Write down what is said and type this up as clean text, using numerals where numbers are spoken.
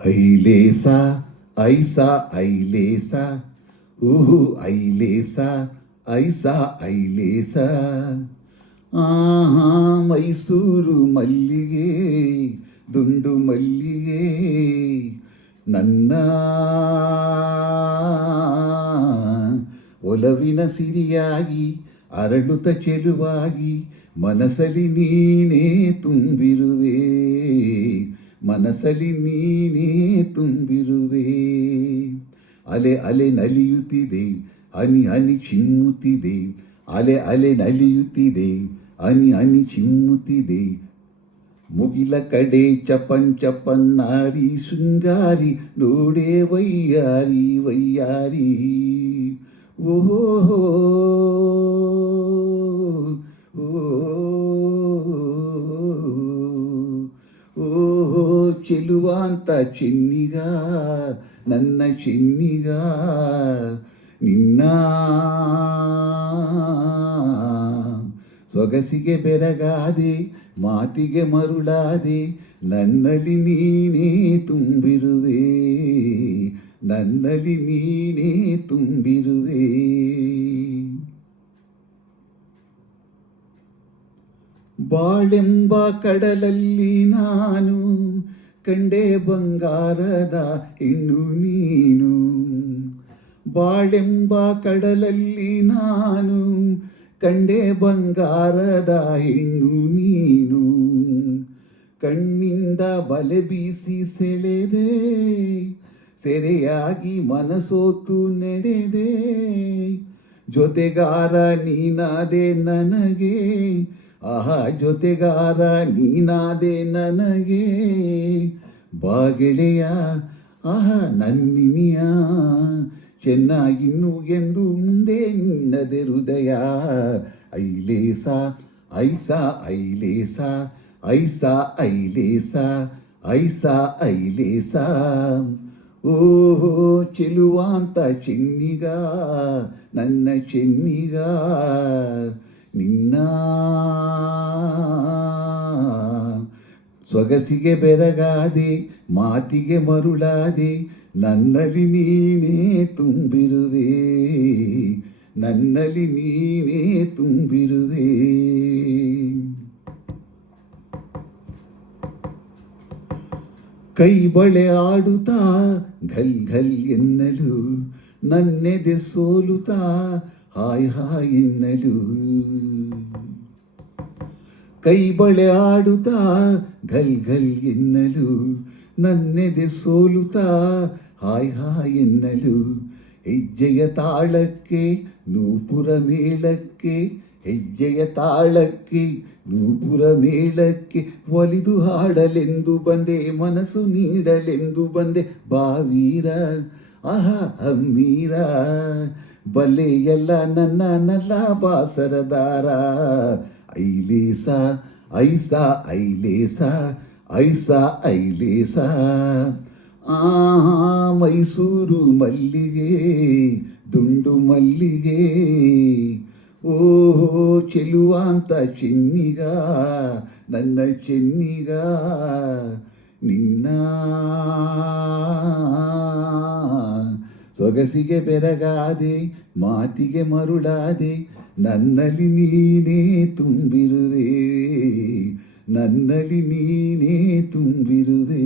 ಐಲೇಸ ಐಸ ಐಲೇಸ ಊಹು ಐಲೇಸ ಐಸ ಐಲೇಸ ಆಹಾ ಮೈಸೂರು ಮಲ್ಲಿಗೆ ದುಂಡು ಮಲ್ಲಿಗೆ ನನ್ನ ಒಲವಿನ ಸಿರಿಯಾಗಿ ಅರಳುತ್ತ ಚೆಲುವಾಗಿ ಮನಸಲಿ ನೀನೇ ತುಂಬಿರುವೆ ಮನಸಲಿ ನೀನೇ ತುಂಬಿರುವೆ ಅಲೆ ಅಲೆ ನಲಿಯುತ್ತಿದೆ ಹನಿ ಹನಿ ಚಿಮ್ಮುತ್ತಿದೆ ಅಲೆ ಅಲೆ ನಲಿಯುತ್ತಿದೆ ಹನಿ ಹನಿ ಚಿಮ್ಮುತ್ತಿದೆ ಮುಗಿಲ ಕಡೆ ಚಪನ್ ಚಪನ್ ನಾರಿ ಶೃಂಗಾರಿ ನೋಡೆ ವಯ್ಯಾರಿ ವಯ್ಯಾರಿ ಓಹೋ ಓಹೋ ಚೆಲುವಾಂತ ಚೆನ್ನಿಗ ನನ್ನ ಚೆನ್ನಿಗ ನಿನ್ನ ಸೊಗಸಿಗೆ ಬೆರಗಾದೆ ಮಾತಿಗೆ ಮರುಳಾದೆ ನನ್ನಲ್ಲಿ ನೀನೇ ತುಂಬಿರುವೆ ನನ್ನಲ್ಲಿ ನೀನೇ ತುಂಬಿರುವೆ ಬಾಳೆಂಬ ಕಡಲಲ್ಲಿ ನಾನು ಕಂಡೆ ಬಂಗಾರದ ಹೆಣ್ಣು ನೀನು ಬಾಳೆಂಬ ಕಡಲಲ್ಲಿ ನಾನು ಕಂಡೆ ಬಂಗಾರದ ಹೆಣ್ಣು ನೀನು ಕಣ್ಣಿಂದ ಬಲೆ ಬೀಸಿ ಸೆಳೆದೆ ಸೆರೆಯಾಗಿ ಮನಸೋತು ನಡೆದೆ ಜೊತೆಗಾರ ನೀನಾದೆ ನನಗೆ ಆಹಾ ಜೊತೆಗಾರ ನೀನಾದೆ ನನಗೆ ಬಾಗೆಳೆಯ ಆಹಾ ನನ್ನಿನಿಯ ಚೆನ್ನಾಗಿನ್ನು ಎಂದು ಮುಂದೆ ನಿನ್ನದೆ ಹೃದಯ ಐಲೇಸ ಐಸ ಐಲೇಸ ಐಸ ಐಲೇಸ ಐಸ ಐಲೇಸ ಓಹೋ ಚೆಲುವಾಂತ ಚೆನ್ನಿಗ ನನ್ನ ಚೆನ್ನಿಗ ನಿನ್ನ ಸೊಗಸಿಗೆ ಬೆರಗಾದೆ ಮಾತಿಗೆ ಮರುಳಾದೆ ನನ್ನಲ್ಲಿ ನೀನೇ ತುಂಬಿರುವೆ ನನ್ನಲ್ಲಿ ನೀನೇ ತುಂಬಿರುವೆ ಕೈ ಬಳೆ ಆಡುತ್ತಾ ಘಲ್ ಘಲ್ ಎನ್ನಲು ನನ್ನೆದೆ ಸೋಲುತ್ತಾ ಹಾಯ್ ಹಾಯ್ ಎನ್ನಲು ಕೈ ಬಳೆ ಆಡುತ್ತಾ ಘಲ್ ಘಲ್ ಎನ್ನಲು ನನ್ನೆದೆ ಸೋಲುತ್ತಾ ಹಾಯ್ ಹಾಯ್ ಎನ್ನಲು ಹೆಜ್ಜೆಯ ತಾಳಕ್ಕೆ ನೂಪುರ ಮೇಳಕ್ಕೆ ಹೆಜ್ಜೆಯ ತಾಳಕ್ಕೆ ನೂಪುರ ಮೇಳಕ್ಕೆ ಒಲಿದು ಹಾಡಲೆಂದು ಬಂದೆ ಮನಸ್ಸು ನೀಡಲೆಂದು ಬಂದೆ ಬಾವೀರ ಆಹಾ ಅಮ್ಮೀರ ಬಲ್ಲೆ ಎಲ್ಲ ನನ್ನ ನಲ್ಲ ಬಾಸರದಾರ ಐಲೇಸ ಐಸ ಐಲೇಸ ಐಸ ಐಲೇಸ ಆಹಾ ಮೈಸೂರು ಮಲ್ಲಿಗೆ ದುಂಡು ಮಲ್ಲಿಗೆ ಓಹೋ ಚೆಲುವಾಂತ ಚೆನ್ನಿಗ ನನ್ನ ಚೆನ್ನಿಗ ನಿನ್ನ ಸೊಗಸಿಗೆ ಬೆರಗಾದೆ ಮಾತಿಗೆ ಮರುಳಾದೆ ನನ್ನಲ್ಲಿ ನೀನೇ ತುಂಬಿರುವೆ ನನ್ನಲ್ಲಿ ನೀನೇ ತುಂಬಿರುವೆ